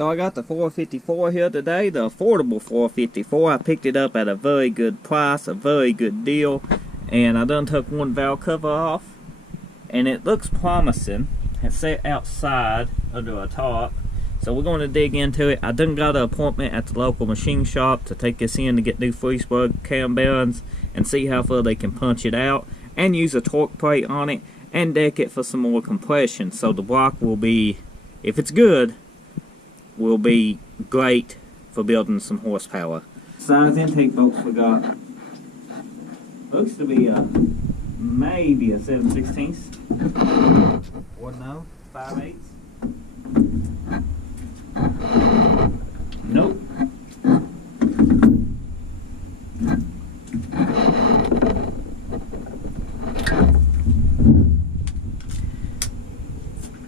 So I got the 454 here today, the affordable 454. I picked it up at a very good price, a very good deal. And I done took one valve cover off. And it looks promising. It's set outside under a tarp. So we're going to dig into it. I done got an appointment at the local machine shop to take this in to get new Freesburg cam bearings and see how far they can punch it out. And use a torque plate on it and deck it for some more compression. So the block will be, if it's good, will be great for building some horsepower. Size intake bolts we got. Looks to be maybe a 7/16. Or no, 5/8. Nope.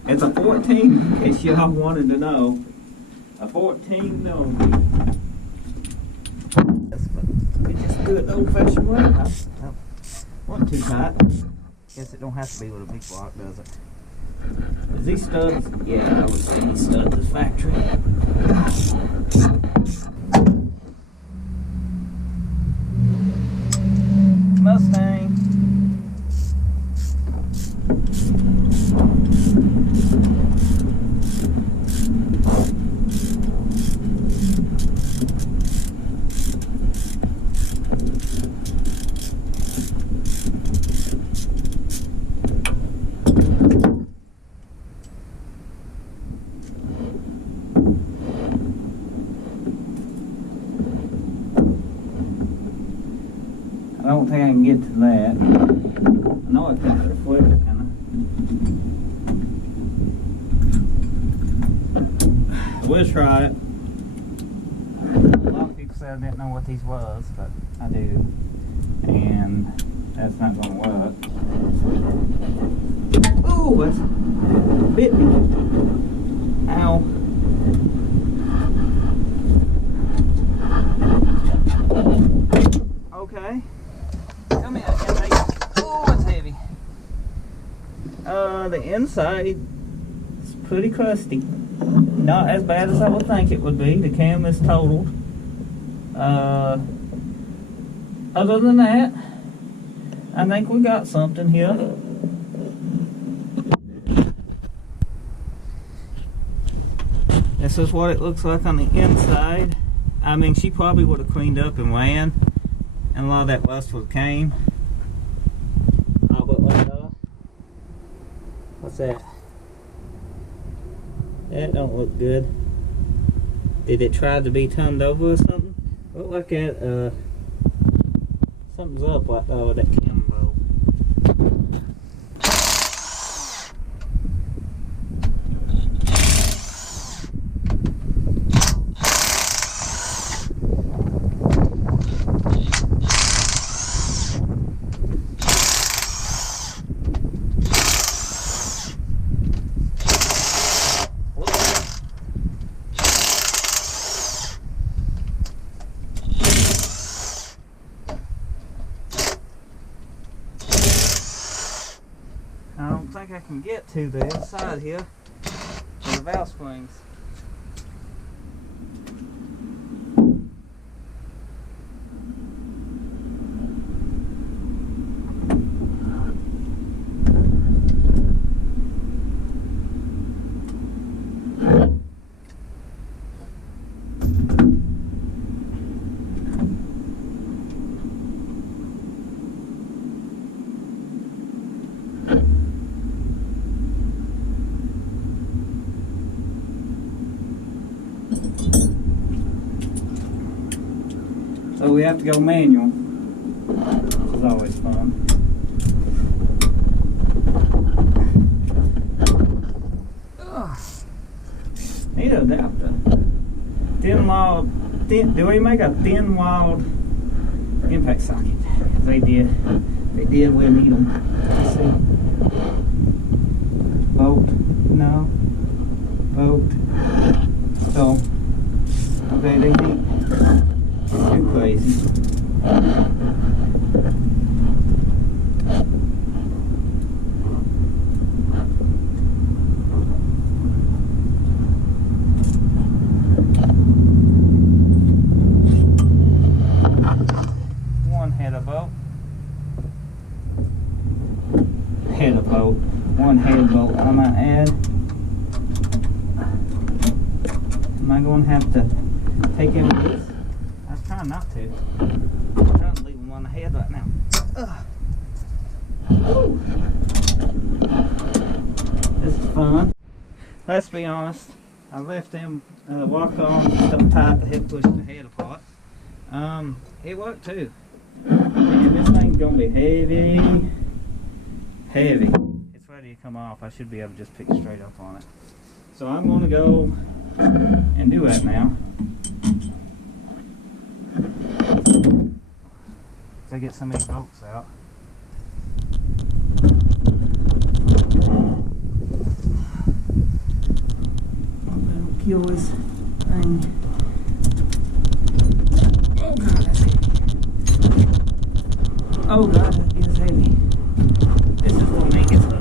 It's a 14, in case y'all wanted to know. A 14 millimeter. It's just good old-fashioned way. Wasn't too tight. Guess it don't have to be with a big block, does it? Is these studs? Yeah, I would say these studs is factory. Mustang. I don't think I can get to that. I know I can reflect it, can I? We'll try it. A lot of people said I didn't know what these was, but I do. And that's not going to work. Ooh, that's bit me. Ow. Okay. Come here, oh, it's heavy. The inside is pretty crusty. Not as bad as I would think it would be. The cam is totaled. Other than that, I think we got something here. This is what it looks like on the inside. I mean, she probably would have cleaned up and ran. And a lot of that rust would have came. Oh, but like, what's that? That don't look good. Did it try to be turned over or something? Look like that, something's up like with that cam bowl. I don't think I can get to the inside here for the valve springs. So we have to go manual, which is always fun. Ugh. Need an adapter. Thin walled, do we make a thin walled impact socket? They did. We'll need them. Let's see. Bolt, no. Bolt. So, okay, they need. Too crazy. I going to have to take him with this? I was trying not to. I'm trying to leave him on the head right now. This is fun. Let's be honest. I left them walk on stuff tight to help push the head apart. It worked too. Man, this thing's gonna be heavy. Heavy. It's ready to come off. I should be able to just pick straight up on it. So I'm gonna go and do that now. So I get some of these bolts out. Kill this thing. Oh god, that's heavy. Oh god, that is heavy. This is what makes it up.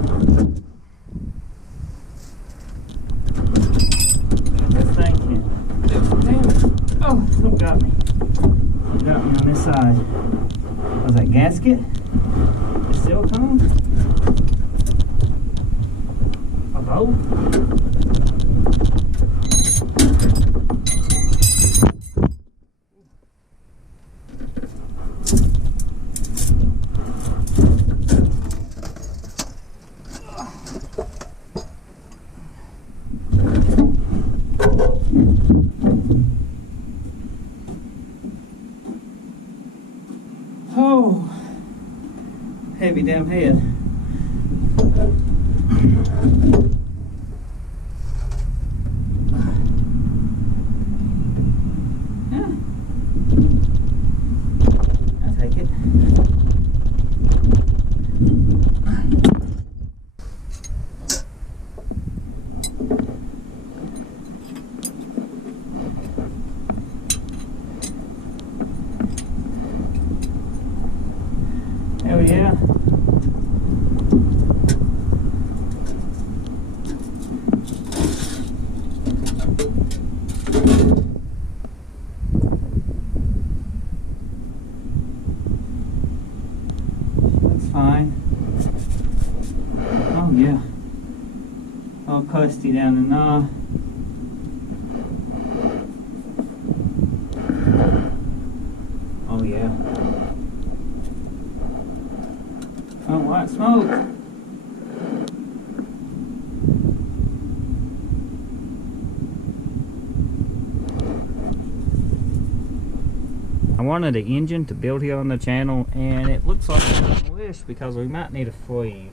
This thing can do some damage. Oh, it got me. It got me on this side. Was that gasket? The silicone? A bolt? Oh, heavy damn head. Yeah. I'll take it. Oh yeah. That's fine. Oh yeah. All crusty down the knob. Oh yeah. Oh, white smoke. I wanted an engine to build here on the channel, and it looks like a wish because we might need a sleeve.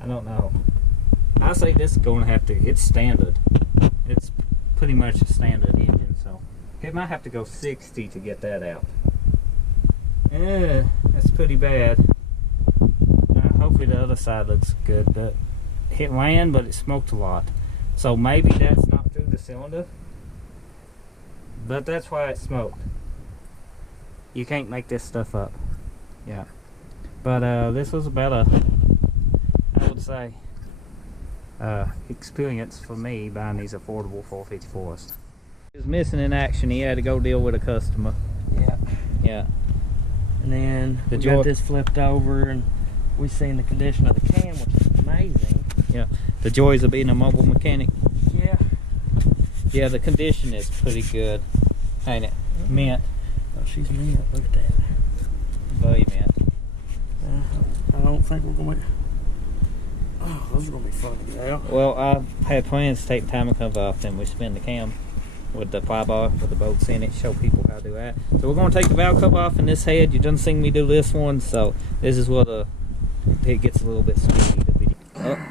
I don't know. I say this is going to have to, it's standard. It's pretty much a standard engine, so it might have to go 60 to get that out. That's pretty bad. Hopefully the other side looks good. It ran, but it smoked a lot. So maybe that's not through the cylinder, but that's why it smoked. You can't make this stuff up. Yeah. But this was about a, I would say, experience for me buying these affordable 454s. He was missing in action. He had to go deal with a customer. Yeah. Yeah. And then we got this flipped over, and we seen the condition of the cam, which is amazing. Yeah. The joys of being a mobile mechanic. Yeah. Yeah, the condition is pretty good, ain't it? Mm-hmm. Mint. Oh, she's mint. Look at that. Very mint. I don't think we're going to... Oh, those are going to be fun to get out. Well, I had plans to take the timing cover off, then we spin the cam with the fly bar with the bolts in it, show people how to do that. So we're going to take the valve cover off in this head. You done seen me do this one, so this is where it gets a little bit squeaky. The video.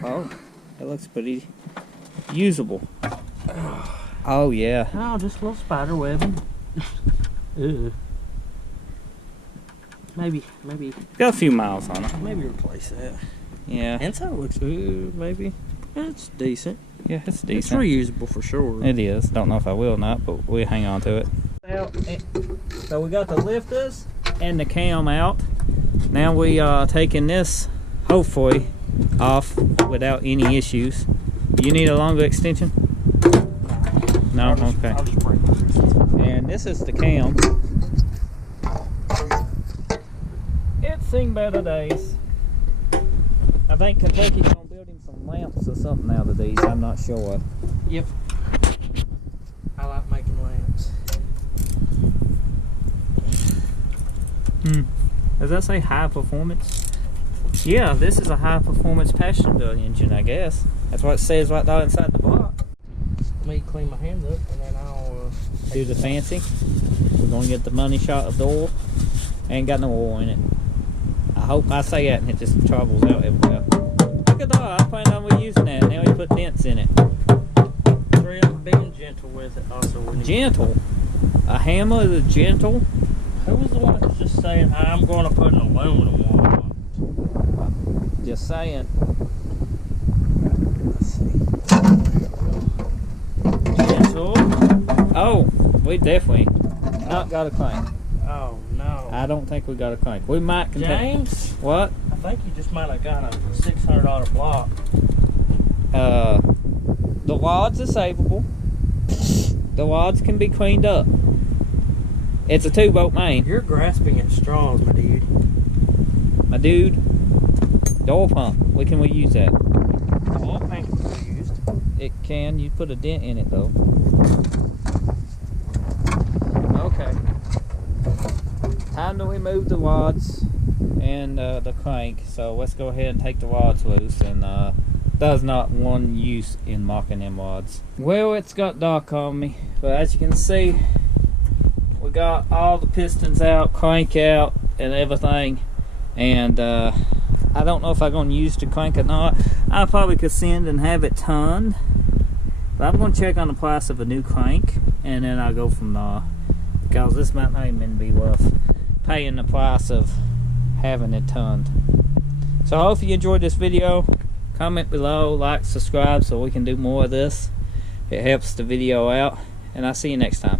Oh, that looks pretty usable. Oh yeah. Oh, just a little spider webbing. Ew. Maybe. Got a few miles on it. Maybe replace that. Yeah. Inside looks, maybe. It's decent. Yeah, it's decent. It's reusable for sure. It is. Don't know if I will or not, but we'll hang on to it. So we got the lifters and the cam out. Now we are taking this, hopefully, off without any issues. You need a longer extension? No? Okay. I'll just break this. And this is the cam. It's seen better days. I think Kentucky's gonna build him some lamps or something out of these. I'm not sure. Yep. I like making Does that say high performance? Yeah, this is a high performance passenger engine, I guess. That's what it says right there inside the block. Let me clean my hands up and then I'll do the fancy. We're gonna get the money shot of the oil. Ain't got no oil in it. I hope I say that and it just troubles out everywhere. Look at that, I planned on using that. Now we put dents in it. Being gentle with it also. Gentle? A hammer is gentle? Who was the one that was just saying, I'm going to put an aluminum one? Just saying. Gentle. Oh, we definitely not got a crank. Oh, no. I don't think we got a crank. We might James? What? I think you just might have got a $600 block. The rods are savable. The rods can be cleaned up. It's a 2-bolt main. You're grasping at straws, my dude. My dude, the oil pump. When can we use that? The oil pump can be used. It can. You put a dent in it, though. Okay. Time to remove the rods and the crank. So let's go ahead and take the rods loose. And does not one use in mocking them rods. Well, it's got dark on me, but as you can see, we got all the pistons out, crank out, and everything. And I don't know if I'm gonna use the crank or not. I probably could send and have it turned, but I'm gonna check on the price of a new crank, and then I'll go from there, because this might not even be worth paying the price of having it turned. So I hope you enjoyed this video. Comment below, like, subscribe so we can do more of this. It helps the video out, and I'll see you next time.